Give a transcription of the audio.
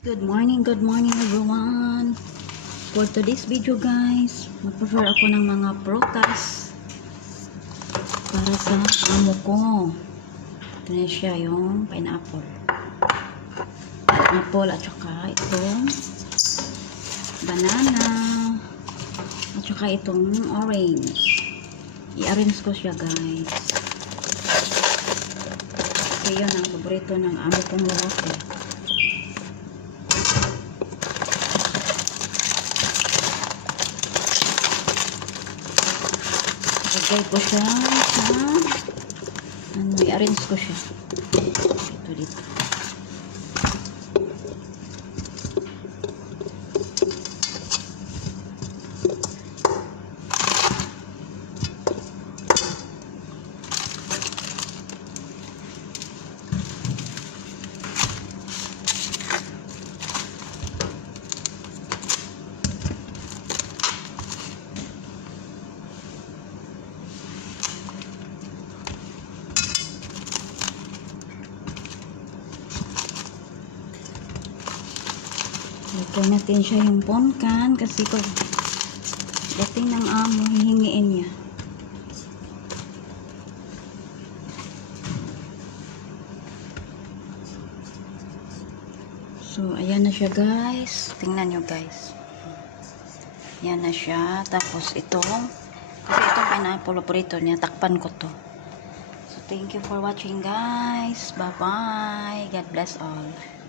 Good morning everyone. For today's video guys, mag-prepare ako ng mga prutas para sa amo ko. Ito na siya, yung pineapple. Apple at saka itong banana at saka itong orange. I-arrange ko siya guys. Kasi yun ang paborito ng amo kong lalaki. Lagay ko siya sa i-arrange ko siya dito. Lagyan natin siya yung ponkan kasi kung dating ng amo, hihingiin niya. So, ayan na siya guys. Tingnan nyo guys. Ayan na siya. Tapos itong, kasi itong pineapple paborito niya, takpan ko to. So, thank you for watching guys. Bye-bye. God bless all.